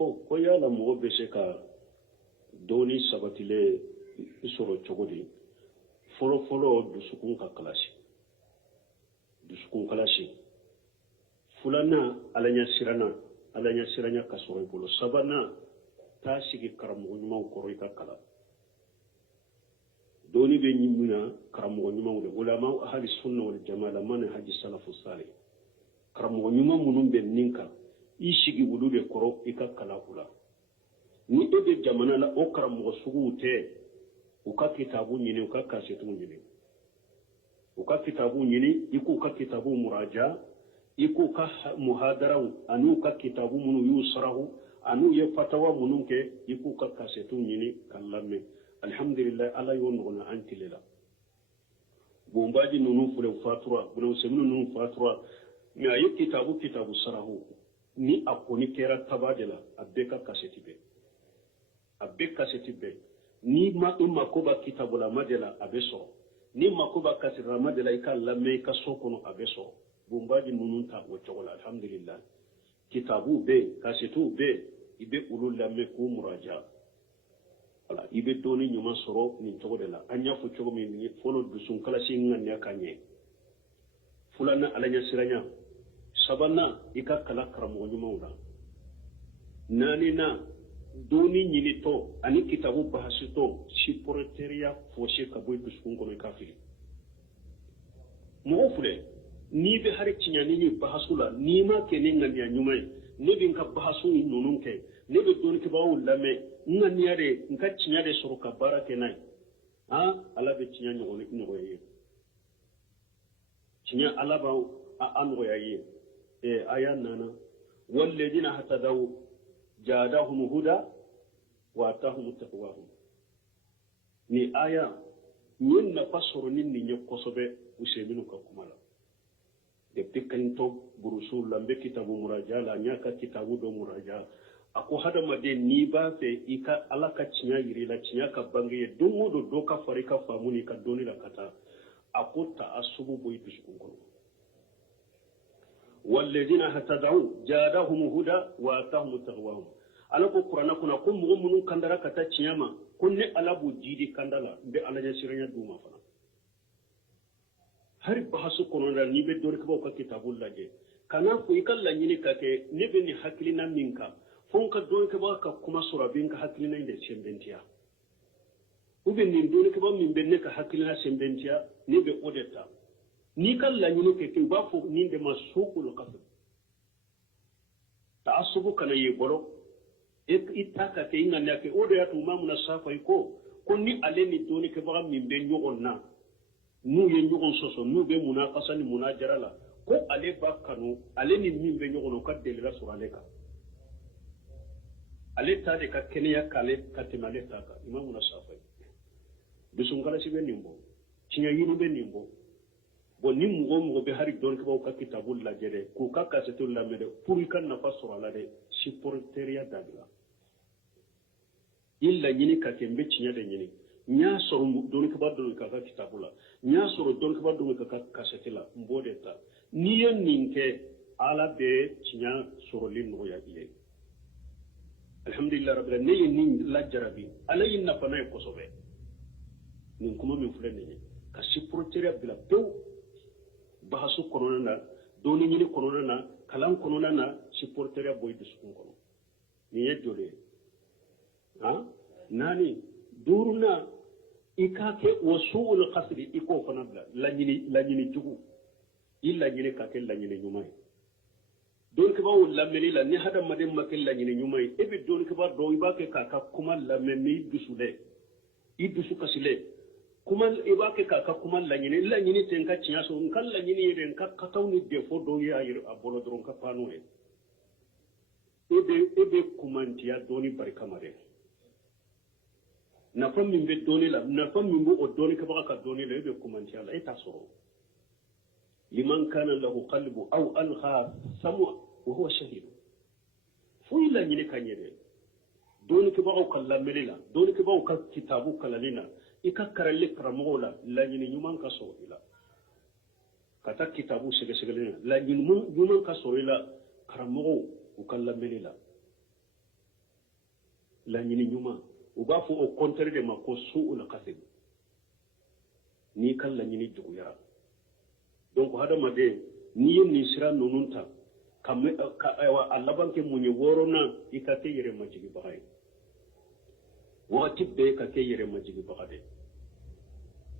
ko yala mɔgɔ bɛ se ka dɔɔni sabatilen sɔrɔ cogo di fɔlɔ dusukun ka kalasi filanan alanya siranya ka sɔrɔ i bolo sabanan taa sigi karamɔgɔ ɲumanw kɔrɔ i ka kalan dɔɔni bɛ ɲimina karamɔgɔ ɲumanw de ulama ahli sunna wal jamaa la man haji salafu salih karamɔgɔ ɲuman minnu bɛ nin kan i sigi olu de kɔrɔ i ka kalan kula ni e bɛ jamana la o karamɔgɔ suguw tɛ u ka kitabu ɲini u ka kasetu ɲini u ka kitabu ɲini i k'u ka kitabu muraja i k'u ka muhadaraw an'u ka kitabu minnu y'u sarahu an'u ye fatawa minnu kɛ i k'u ka kasetu ɲini ka lamɛn alhamdulillah ala y'o ɲɔgɔnna an tile la bonbaji ninnu filɛ fatura bunawsɛmini ninnu fatura mais a ye kitabu sarahu ni a kɔni kɛra taba de la a bɛɛ ka kaseti bɛɛ ni ma i mako b'a kitabulama de la a bɛ sɔrɔ ni mako b'a kasetilama de la i ka lamɛn i ka so kɔnɔ a bɛ sɔrɔ bonbaji ninnu ta o cogo la alhamdulillah kitabu bɛ yen kasetiw bɛ yen i bɛ olu lamɛn k'u muraja wala i bɛ dɔɔni ɲuman sɔrɔ nin cogo de la an y'a fɔ cogo min fɔlɔ dusun kalasi ŋaniya ka ɲɛ filanan alanya siranya sabanan i ka kala karamɔgɔ ɲumanw la naaninan dɔɔni ɲinitɔ ani kitabu bahasitɔ siporotɛriya fosi ka bɔ i dusukun kɔnɔ i ka fili mɔgɔ filɛ n'i bɛ hari tiɲɛni ni bahasu la n'i ma kɛ ni ŋaniya ɲuman ye ne bɛ n ka bahasu ninnu kɛ ne bɛ dɔɔnikɛbagaw lamɛn n ŋaniya de n ka tiɲɛ de sɔrɔ ka baara kɛ n'a ye ala bɛ tiɲɛ nɔgɔya ye tiɲɛ ala b'a nɔgɔya ye aya nana walladina hatadaw jadahum huda wa atahum taqwahum ni aya ni nafa sɔrɔ ni nin ye kosɛbɛ useminu ka kuma la depuis kanto burusul lambe kitabu muraja la nya ka kitabu do muraja ako hadamaden ni ba fe i ka ala ka tiɲɛ yiri la tiɲɛ ka bange ye don o don dɔ ka fari ka faamu ni ka dɔnni la ka taa ako ta asubu boy dusukun kɔnɔ والذين هتدعوا جادهم هدى واتهم تقواهم ala ko qur'ana kuna ko mɔgɔ minnu kandara ka taa tiɲɛ ma ko ne ala b'u jidi kandala n bɛ ala ɲɛsiranya d'u ma fana hari bahasu kɔnɔ la n'i bɛ dɔrikɛbaw ka kitabu lajɛ kana fɔ i ka laɲini ka kɛ ne bɛ nin hakilina min kan fo n ka dɔrikɛbaw ka kuma sɔrɔ a bɛ n ka hakilina in de sɛnbɛntiya ou bien nin dɔrikɛbaw min bɛ ne ka hakilina sɛnbɛntiya ne bɛ o de ta n'i ka laɲini kɛ kɛ u b'a fɔ nin de ma suukul qasd ta'assubu kana ye bɔrɔ i ta ka kɛ i ŋaniya kɛ o de y'a to Imam Safawi ko ni ale ni dɔɔnikɛbaga min bɛ ɲɔgɔn na n'u ye ɲɔgɔn sɔsɔ n'u bɛ munakasa ni munajara la ko ale b'a kanu ale ni min bɛ ɲɔgɔn na o ka delila sɔrɔ ale kan ale ta de ka kɛnɛya k'ale ka tɛmɛ ale ta kan Imam Safawi dusunkalasi bɛ nin bɔ tiɲɛ yiri bɛ nin bɔ bon ni mɔgɔ bɛ hari dɔɔnikɛbaw ka kitabu lajɛ dɛ k'u ka kasetu lamɛn dɛ pour i ka nafa sɔrɔ a la dɛ supporteriya dabila i laɲini ka kɛ n bɛ tiɲɛ de ɲini n y'a sɔrɔ dɔɔnikɛba dɔ ka ka kitabu la n y'a sɔrɔ dɔɔnikɛba dɔ ka ka kaseti la n b'o de ta n'i ye nin kɛ ala bɛ tiɲɛ sɔrɔli nɔgɔya i ye alhamdulillah rabbil alamin ne ye nin lajarabi ala y'i nafa n'a ye kosɛbɛ nin kuma min filɛ nin ye ka supporteriya bila pewu bahasu kɔnɔna na dɔɔni ɲini kɔnɔna na kalan kɔnɔna na supporteriya bɔ i dusukun kɔnɔ nin ye joli ye naani duurunan i k'a kɛ wa su'ul qasdi i k'o fana bila laɲini jugu i laɲini ka kɛ laɲini ɲuman ye dɔɔnikɛbaw lamɛnni la ni hadamaden ma kɛ laɲini ɲuman ye e bɛ dɔɔnikɛba dɔn i b'a kɛ k'a ka kuma lamɛn mais i dusu kasilen kuma i b'a kɛ k'a ka kuma laɲini tɛ n ka tiɲɛ sɔrɔ n ka laɲini ye n ka kataw ni défaut dɔw ye a bɔlɔ dɔrɔn ka pan n'o ye e bɛ kumantiya dɔɔni barika ma dɛ nafa min bɛ dɔɔni la nafa min b'o dɔɔnikɛbaga ka dɔɔni la e bɛ kumantiya la e t'a sɔrɔ liman kana lahu qalbu aw algha sam'a wa huwa shahid foyi laɲini ka ɲɛ dɛ dɔɔnikɛbagaw ka lamɛnni la dɔɔnikɛbagaw ka kitabu kalanni na i ka karali karamɔgɔw la laɲini ɲuman ka sɔrɔ i la ka taa kitabu sɛgɛsɛgɛli la laɲini ɲuman ka sɔrɔ i la karamɔgɔw u ka lamɛnni la la ñini ñuma u b'a fo au contraire de ma ko su'ul qasid ni kan la ñini jugu yara donc hadamaden ni ye nin sira nunun ta a laban ke mun ye worona i ka ke yɛrɛ majigi baga ye wagati bɛɛ ka ke yɛrɛ majigi baga de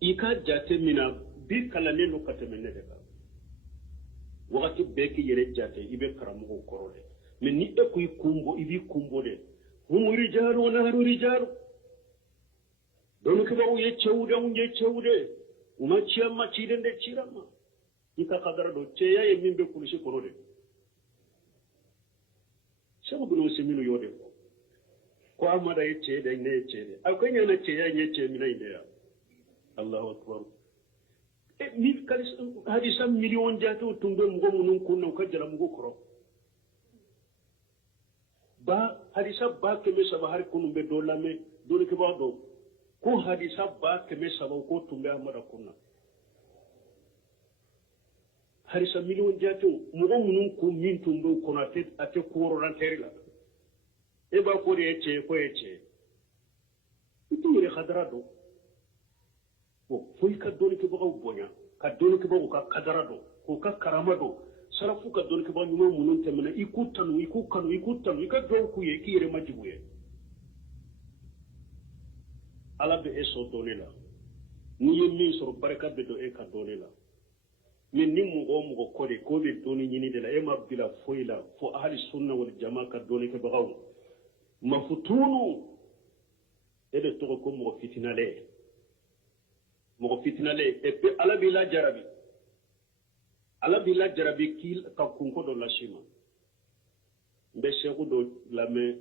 i ka jate mina bi kalannen do ka tɛmɛ ne de kan wagati bɛɛ k'i yɛrɛ jate i bɛ karamɔgɔw kɔrɔ de mais ni e ko i kunbo i b'i kunbo de hum rijalu wa nahnu rijalu don kibaru ye cewde un ye cewde uma ciyamma ciden de cirama i ka kadara do ceya ye min be kulisi kono de sabu bunu seminu yode ko amada ye cede ne ye cede akoy nyana ceya ye ce mina inde ya Allahu akbar ni kalis hadisa million jatu tumbe ngo munun kunno ka jara ngo koro ba hadisa ba keme saba har kunun be do lame do ke ba do ko hadisa ba keme saba ko tumbe amada kunna hadisa million jatu ngo munun ku min tumbe kono ate koro ran terila e ba ko de ce ko e ce itu re khadra do foyi ka doni ke bagaw bonya ka doni ke bagaw ka kadara do ko ka karama do sarafu ka doni ke bagaw nyuma munun temena ikutanu ika do ku ye ki yere majibu ye ala be eso doni la ni ye min soro baraka be do e ka doni la min ni mugo ko de ko be doni nyini de la e mabila foyi la fo ahli sunna wal jamaa ka doni ke bagaw mafutunu e de to ko mo fitinale mogo fitinale et puis ala bi la jarabi ki ka kunko do la shima mbe sheikhu do lame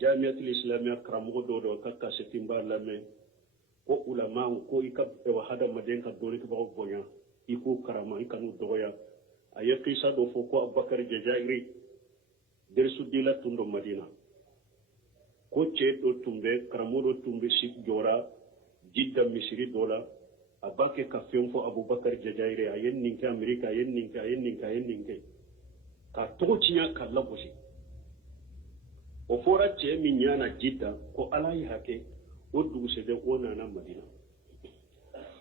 jamiatul islamia karamugo do ka kasetimba lame ko ulama ko ika wa hada maden ka dole ko bonya iko karama ikanu doya aye qisa do fo ko abubakar jajairi dersu dila tundo madina ko che do tumbe karamudo tumbe sik jora jidda misiri dola abake ka fenfo abubakar jajaire ayen ninke amerika ayen ninke ka tochinya kala bosi o fora che minyana jidda ko alai hake o duguse de ona na madina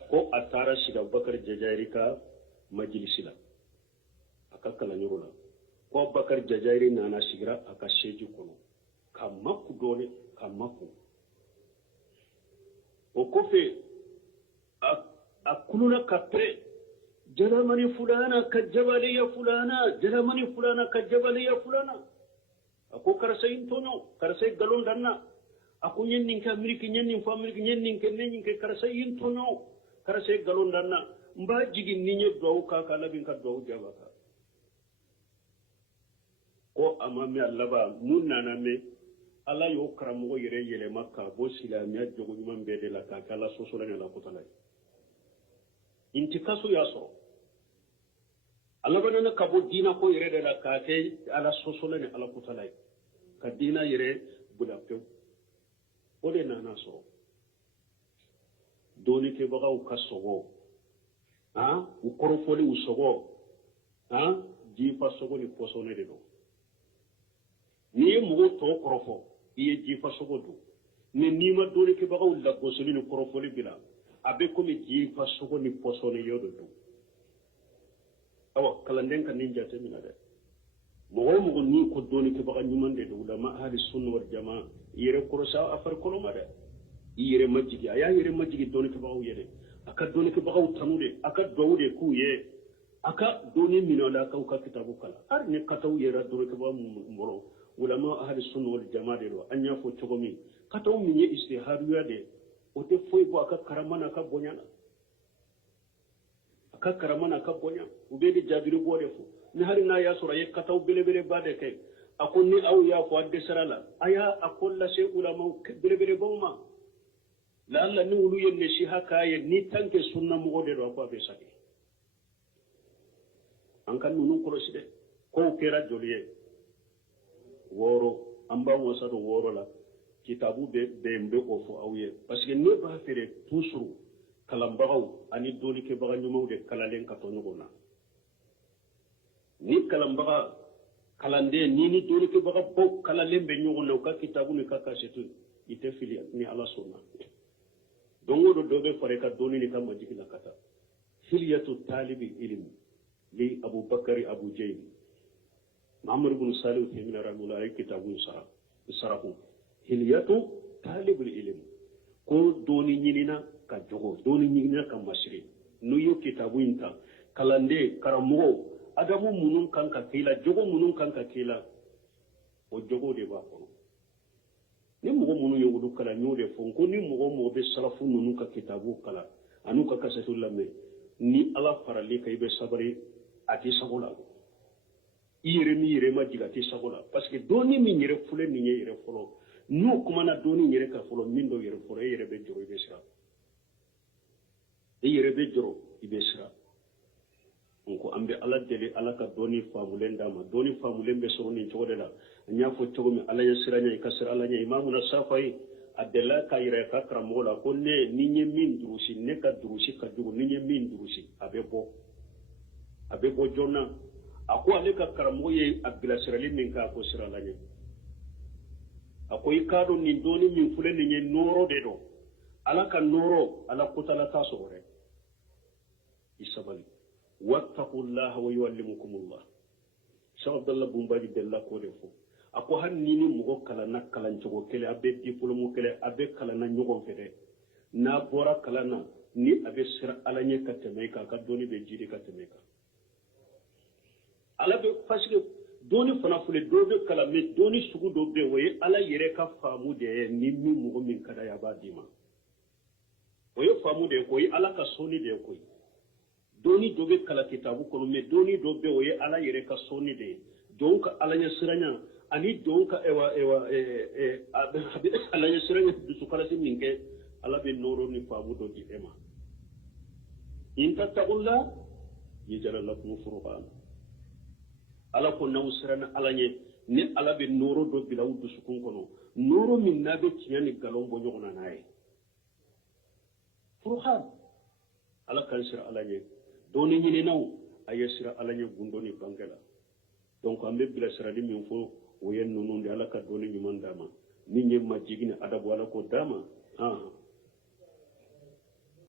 ko atara shiga abubakar jajaire ka majlisila akakala nyurula ko abubakar jajaire nana shigira akasheji kono kamaku dole kamaku o kofe akuluna kapre jalamani fulana kajabaliya fulana ako karasay intono karasay galon danna ako nyennin ka amerika nyennin fa amerika nyennin ke karasay intono karasay galon danna mba jigin ninye do ka kala bin ka do jabaka ko amame allaba munana me ala yo karamogo yere yele makka bo silamiya jogo nyuma mbede la ka kala sosola ne la kotala intikasu yaso ala banana kabo dina ko yere de la ka ke ala sosola ne ala kotala ka dina yere budape o de nana so doni ke baga u kasogo u korofoli u sogo jifa sogo ni posone de do ni mugo to korofo iye jifa sogo do ni nima doni ke baga u la gosoli ni korofoli bila abe ko mi jifa sogo ni posone yodo do awa kalanden kan ninja temina de mugo ni ko doni ke baga nyumande do ulama ahli sunna wal jamaa yere korosa afar koloma de yere majigi aya yere majigi doni ke baga yede aka doni ke baga tanude aka dowde ku ye aka doni minola ka ka kitabu kala ar ne kataw yera doni ke baga mboro ulama ahli sunna wal jamaa de do anya fo chogomi kataw minye istihadu ya de o te foi bo aka karamana ka bonyana ubedi jabiru bode fu ni hari na ya sura ye kataw bele bade kay akon ni aw ya fo adde sarala aya akon la se ulama bele bomma la alla ni wulu yenne shi haka ye ni tanke sunna mo gode do ko be sadi an kan nunu ko side ko kera joliye woro amba wosa do woro la kitabu be mbe ko fo awye parce que ne ba fere toujours kalambagaw ani doli ke baga nyumo de kalalen ka to nyugona ni kalambaga kalande nini doni ke baga bo kala lembe nyogo na ka kitabu ni ka kasetu ite fili ni ala sunna dongo do dobe fare ka doni ni ka majikina kata hiliyatu talibi ilm li abu bakari abu jayd muhammad ibn salih ibn rahimahullah kitabu sarahu hiliyatu talibul ilm ko doni nyinina ka jogo doni nyinina ka masri nuyo kitabu inta kalande karamugo adamu munun kanka kila jogo munun kanka kila o jogo de ba kono ni mugo munun yogudu kala nyode fon ko ni mugo mo be salafu munun ka kitabu kala anu ka kasatu lamme ni ala farali kay be sabari ati sagola ire ma digati sagola parce que doni mi nyere fule ni nyere folo nu kuma na doni nyere ka folo min do yere folo yere be joro be sira yere be joro ibe sira ko ambe ala dele ala ka doni famulen dama doni famulen be so ni chodela nya fo togo mi ala yasiranya ikasira ala nya imamu na safai adela ka ire ka kramola ko ne ninye min durusi ne ka durusi ka jugo ninye min durusi abe bo jonna ako ale ka karamoye abila sirali min ka ko sirala nya ako ikado ni doni min fule ni noro de do ala ka noro ala kutala ta sore isabali واتقوا الله ويعلمكم الله شيخ عبد الله بومبادي دلا كو ديفو اكو هانيني مغو كلا نكلا نجو كلي ابي ديبلوم كلي ابي كلا نيغو فدي نا بورا كلا نا ني ابي سر على ني كاتميكا كدوني بي جيدي كاتميكا على بي فاسكو دوني فنا فولي دوبي كلا مي دوني سوغو دوبي وي على يري كا فامو دي ني مي مغو مين كدا يا باديما وي فامو دي كوي على كا سوني دي كوي doni dobe kala kitabu kono me doni dobe oye ala yere ka soni de donc ala nya siranya ani donc ewa ala nya siranya du sukala minke ala be noro ni famu do di ema in taqulla yajal lakum furqan ala ko naw sirana ala nya ni ala be noro do bi law du sukun kono noro min nabe tinyani galon bo nyogona nae furqan ala kan sir ala nya doni ñini naw ayesira ala nya gundoni bangela donc ambe bila sirali min fo woyen nonu de ala ka doni nyumandama ni nyemma jigini adabu ala ko dama